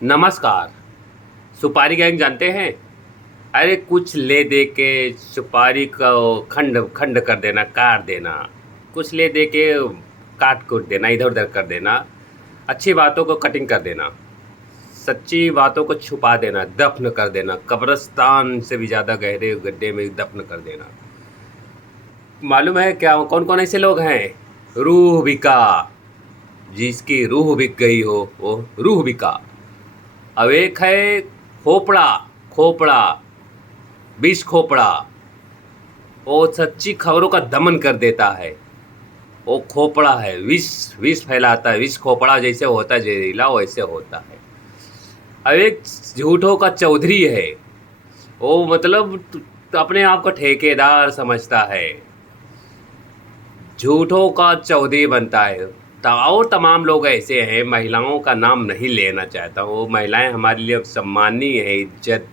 नमस्कार। सुपारी गैंग जानते हैं? अरे कुछ ले दे के सुपारी को खंड खंड कर देना, काट देना। कुछ ले दे के काट कूट देना, इधर उधर कर देना। अच्छी बातों को कटिंग कर देना, सच्ची बातों को छुपा देना, दफन कर देना, कब्रिस्तान से भी ज़्यादा गहरे गड्ढे में दफन कर देना। मालूम है क्या कौन कौन ऐसे लोग हैं? रूह बिका, जिसकी रूह बिक गई हो वो रूह बिका। अब एक है खोपड़ा, खोपड़ा, विष खोपड़ा। वो सच्ची खबरों का दमन कर देता है। वो खोपड़ा है, विष विष फैलाता है। विष खोपड़ा जैसे होता है जहरीला, वैसे होता है। अब एक झूठों का चौधरी है। वो मतलब अपने आप को ठेकेदार समझता है, झूठों का चौधरी बनता है। और तमाम लोग ऐसे हैं, महिलाओं का नाम नहीं लेना चाहता हूँ। वो महिलाएं हमारे लिए सम्मानीय है, इज्जत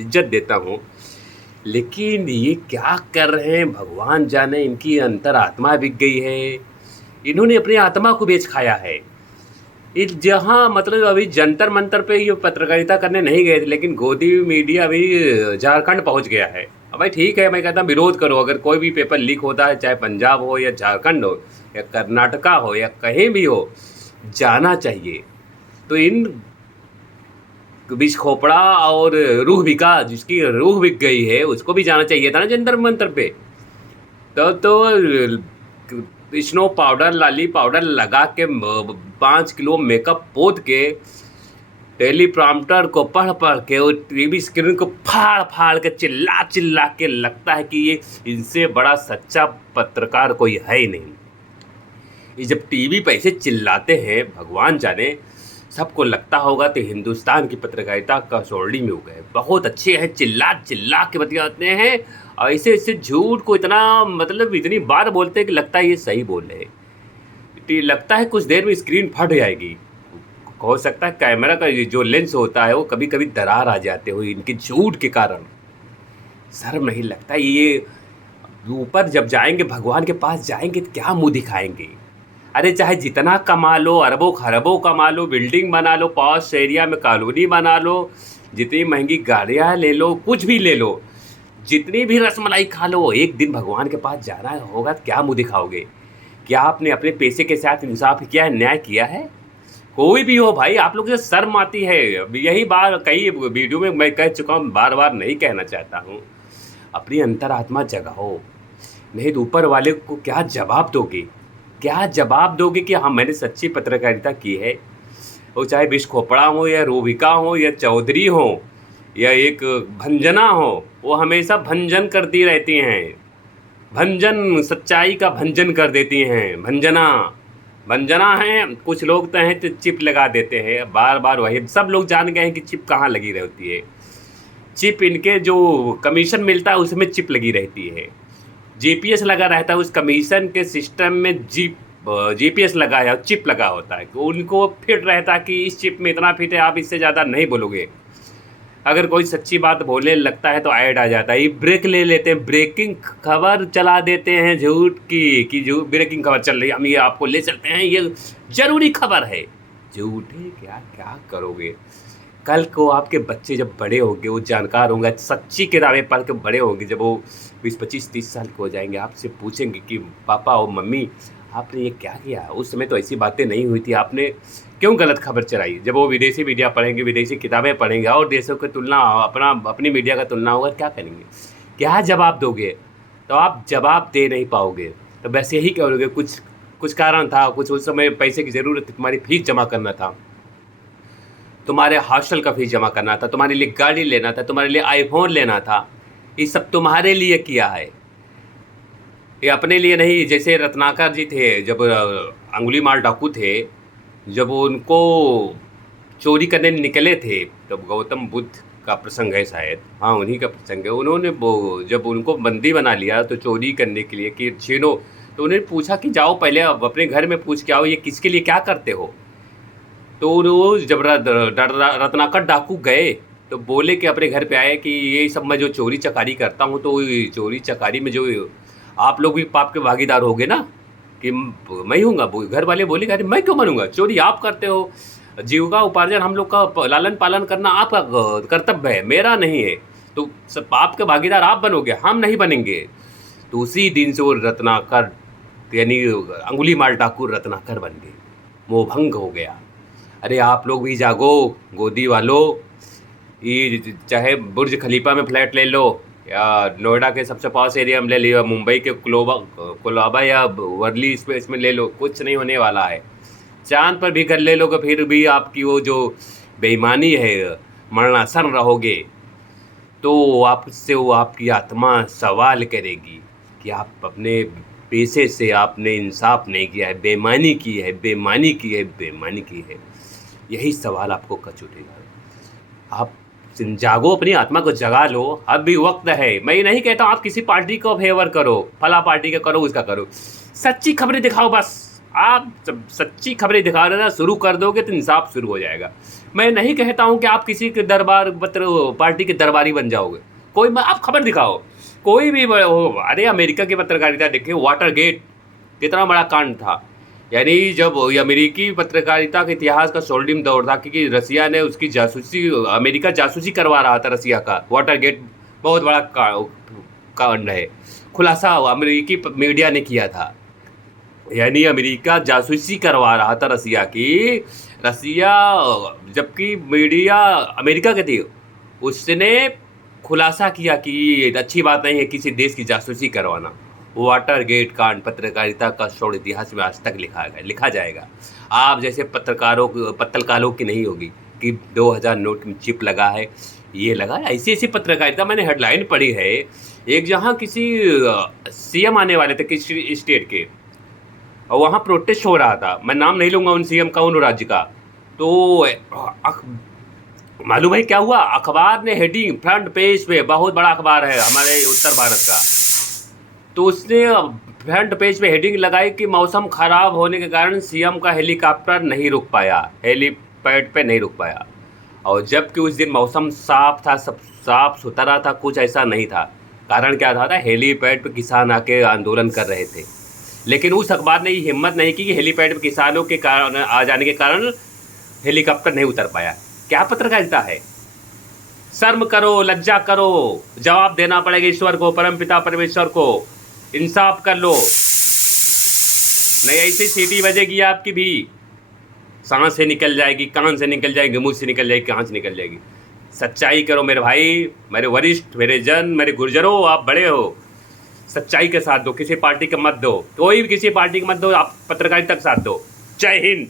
इज्जत देता हूँ। लेकिन ये क्या कर रहे हैं भगवान जाने। इनकी अंतरात्मा बिक गई है। इन्होंने अपनी आत्मा को बेच खाया है। इस जहाँ मतलब अभी जंतर मंतर पे ये पत्रकारिता करने नहीं गए थे, लेकिन गोदी मीडिया अभी झारखंड पहुंच गया है। अब भाई ठीक है, मैं कहता हूँ विरोध करो। अगर कोई भी पेपर लीक होता है, चाहे पंजाब हो या झारखंड हो या कर्नाटका हो या कहीं भी हो, जाना चाहिए। तो इन विष खोपड़ा और रूह बिका, जिसकी रूह बिक गई है, उसको भी जाना चाहिए था ना जंतर मंतर पे। तो स्नो पाउडर, लाली पाउडर लगा के 5 किलो मेकअप पोत के, टेलीप्रॉम्प्टर को पढ़ पढ़ के और टीवी स्क्रीन को फाड़ फाड़ के चिल्ला चिल्ला के लगता है कि ये इनसे बड़ा सच्चा पत्रकार कोई है ही नहीं। ये जब टीवी पे ऐसे चिल्लाते हैं, भगवान जाने सबको लगता होगा तो हिंदुस्तान की पत्रकारिता कसौड़ी में हो गए। बहुत अच्छे हैं, चिल्ला चिल्ला के बतियाते हैं। और ऐसे ऐसे झूठ को इतना मतलब इतनी बार बोलते हैं कि लगता है ये सही बोल रहे हैं। लगता है कुछ देर में स्क्रीन फट जाएगी। हो सकता है कैमरा का जो लेंस होता है वो कभी कभी दरार आ जाते हो इनके झूठ के कारण। शर्म नहीं लगता ये? ऊपर जब जाएंगे, भगवान के पास जाएंगे तो क्या मुंह दिखाएंगे? अरे चाहे जितना कमा लो, अरबों खरबों कमा लो, बिल्डिंग बना लो, पॉश एरिया में कॉलोनी बना लो, जितनी महंगी गाड़ियाँ ले लो, कुछ भी ले लो, जितनी भी रसमलाई खा लो, एक दिन भगवान के पास जाना होगा तो क्या मुंह दिखाओगे? क्या आपने अपने पैसे के साथ इंसाफ किया है, न्याय किया है? कोई भी हो भाई, आप लोग से शर्म आती है। यही बात कई वीडियो में मैं कह चुका हूँ, बार बार नहीं कहना चाहता हूँ। अपनी अंतरात्मा जगाओ, नहीं तो ऊपर वाले को क्या जवाब दोगे? क्या जवाब दोगे कि हाँ मैंने सच्ची पत्रकारिता की है? वो चाहे विष खोपड़ा हो या रूबिका हो या चौधरी हो या एक भंजना हो, वो हमेशा भंजन करती रहती हैं। भंजन, सच्चाई का भंजन कर देती हैं। भंजना भंजना है। कुछ लोग तो हैं तो चिप लगा देते हैं, बार बार वही। सब लोग जान गए हैं कि चिप कहाँ लगी रहती है। चिप इनके जो कमीशन मिलता है उसमें चिप लगी रहती है। जीपीएस लगा रहता है उस कमीशन के सिस्टम में। जीपीएस लगा है, चिप लगा होता है। उनको फिट रहता है कि इस चिप में इतना फिट है, आप इससे ज़्यादा नहीं बोलोगे। अगर कोई सच्ची बात बोलने लगता है तो ऐड आ जाता है। ये ब्रेक ले लेते हैं, ब्रेकिंग खबर चला देते हैं झूठ की, कि जो ब्रेकिंग खबर चल रही है हम ये आपको ले चलते हैं, ये ज़रूरी खबर है। झूठे क्या क्या करोगे? कल को आपके बच्चे जब बड़े होंगे, वो जानकार होंगे, सच्ची किताबें पढ़ के बड़े होंगे, जब वो 20 25 30 साल के हो जाएंगे, आपसे पूछेंगे कि पापा और मम्मी आपने ये क्या किया? उस समय तो ऐसी बातें नहीं हुई थी, आपने क्यों गलत खबर चलाई? जब वो विदेशी मीडिया पढ़ेंगे, विदेशी किताबें पढ़ेंगे और देशों की तुलना, अपनी मीडिया का तुलना होगा, क्या करेंगे? क्या जवाब दोगे? तो आप जवाब दे नहीं पाओगे। तो बस यही करोगे, कुछ कुछ कारण था, कुछ उस समय पैसे की ज़रूरत थी, तुम्हारी फीस जमा करना था, तुम्हारे हॉस्टल का फीस जमा करना था, तुम्हारे लिए गाड़ी लेना था, तुम्हारे लिए आईफोन लेना था। ये सब तुम्हारे लिए किया है, ये अपने लिए नहीं। जैसे रत्नाकर जी थे, जब अंगुलीमाल डाकू थे, जब उनको चोरी करने निकले थे, तब गौतम बुद्ध का प्रसंग है शायद, हाँ उन्हीं का प्रसंग है। उन्होंने वो जब उनको बंदी बना लिया तो चोरी करने के लिए कि छीनो, तो उन्होंने पूछा कि जाओ पहले अब अपने घर में पूछ के आओ ये किसके लिए क्या करते हो। तो वो जब रत्नाकर डाकू गए तो बोले कि अपने घर पे आए कि ये सब मैं जो चोरी चकारी करता हूँ, तो ये चोरी चकारी में जो आप लोग भी पाप के भागीदार होगे ना, कि मैं ही हूँगा। घर वाले बोले कि अरे मैं क्यों बनूंगा, चोरी आप करते हो। जीविका उपार्जन हम लोग का लालन पालन करना आपका कर्तव्य है, मेरा नहीं है। तो सब आपके भागीदार आप बनोगे, हम नहीं बनेंगे। तो उसी दिन से वो रत्नाकर यानी अंगुलीमाल ठाकुर रत्नाकर बन गई, मोहभंग हो गया। अरे आप लोग भी जागो गोदी वालों, ये चाहे बुर्ज खलीफा में फ्लैट ले लो या नोएडा के सबसे पास एरिया में ले लियो, मुंबई के कोलाबा या वर्ली स्पेस में ले लो, कुछ नहीं होने वाला है। चांद पर भी घर ले लोगे फिर भी आपकी वो जो बेईमानी है, मरणासन रहोगे। तो आपसे वो आपकी आत्मा सवाल करेगी कि आप अपने पेशे से आपने इंसाफ नहीं किया है, बेईमानी की है, बेईमानी की है, बेईमानी की है। यही सवाल आपको कच उठेगा। आप जागो, अपनी आत्मा को जगा लो, अब भी वक्त है। मैं ये नहीं कहता हूँ आप किसी पार्टी को फेवर करो, फला पार्टी का करो, उसका करो, सच्ची खबरें दिखाओ बस। आप जब सच्ची खबरें दिखा देना शुरू कर दोगे तो इंसाफ शुरू हो जाएगा। मैं नहीं कहता हूँ कि आप किसी के दरबार पार्टी के दरबारी बन जाओगे, कोई आप खबर दिखाओ, कोई भी हो। अरे अमेरिका की पत्रकारिता देखिए, वाटर गेट कितना बड़ा कांड था। यानी जब अमेरिकी पत्रकारिता के इतिहास का स्वर्णिम दौर था, क्योंकि रसिया ने उसकी जासूसी, अमेरिका जासूसी करवा रहा था रसिया का। वाटर गेट बहुत बड़ा कांड है, खुलासा अमेरिकी मीडिया ने किया था। यानी अमेरिका जासूसी करवा रहा था रसिया की, रसिया जबकि मीडिया अमेरिका के थी, उसने खुलासा किया कि ये अच्छी बात नहीं है किसी देश की जासूसी करवाना। वाटर गेट कांड पत्रकारिता का स्वर्ण इतिहास में आज तक लिखा जाएगा। आप जैसे पत्रकारों की नहीं होगी कि 2000 नोट में चिप लगा है, ये लगा है। ऐसी ऐसी पत्रकारिता मैंने हेडलाइन पढ़ी है। एक जहाँ किसी सीएम आने वाले थे किसी स्टेट के, और वहाँ प्रोटेस्ट हो रहा था। मैं नाम नहीं लूँगा उन सीएम का, उन राज्य का। तो मालूम है क्या हुआ, अखबार ने हेडिंग फ्रंट पेज पे, बहुत बड़ा अखबार है हमारे उत्तर भारत का, तो उसने फ्रंट पेज पे हेडिंग लगाई कि मौसम खराब होने के कारण सीएम का हेलीकॉप्टर नहीं रुक पाया, हेलीपैड पे नहीं रुक पाया। और जबकि उस दिन मौसम साफ था, सब साफ सुथरा था, कुछ ऐसा नहीं था। कारण क्या था, हेलीपैड पे किसान आके आंदोलन कर रहे थे। लेकिन उस अखबार ने ये हिम्मत नहीं की कि हेलीपैड पे किसानों के कारण आ जाने के कारण हेलीकॉप्टर नहीं उतर पाया। क्या पत्रकारिता है, शर्म करो, लज्जा करो, जवाब देना पड़ेगा ईश्वर को, परमपिता परमेश्वर को। इंसाफ कर लो, नहीं ऐसी सीटी बजेगी आपकी भी, सांस से निकल जाएगी, कान से निकल जाएगी, मुंह से निकल जाएगी, कहाँ से निकल जाएगी। सच्चाई करो मेरे भाई, मेरे वरिष्ठ, मेरे जन, मेरे गुर्जरों, आप बड़े हो, सच्चाई के साथ दो, किसी पार्टी का मत दो, कोई भी किसी पार्टी का मत दो, आप पत्रकारिता का साथ दो। जय हिंद।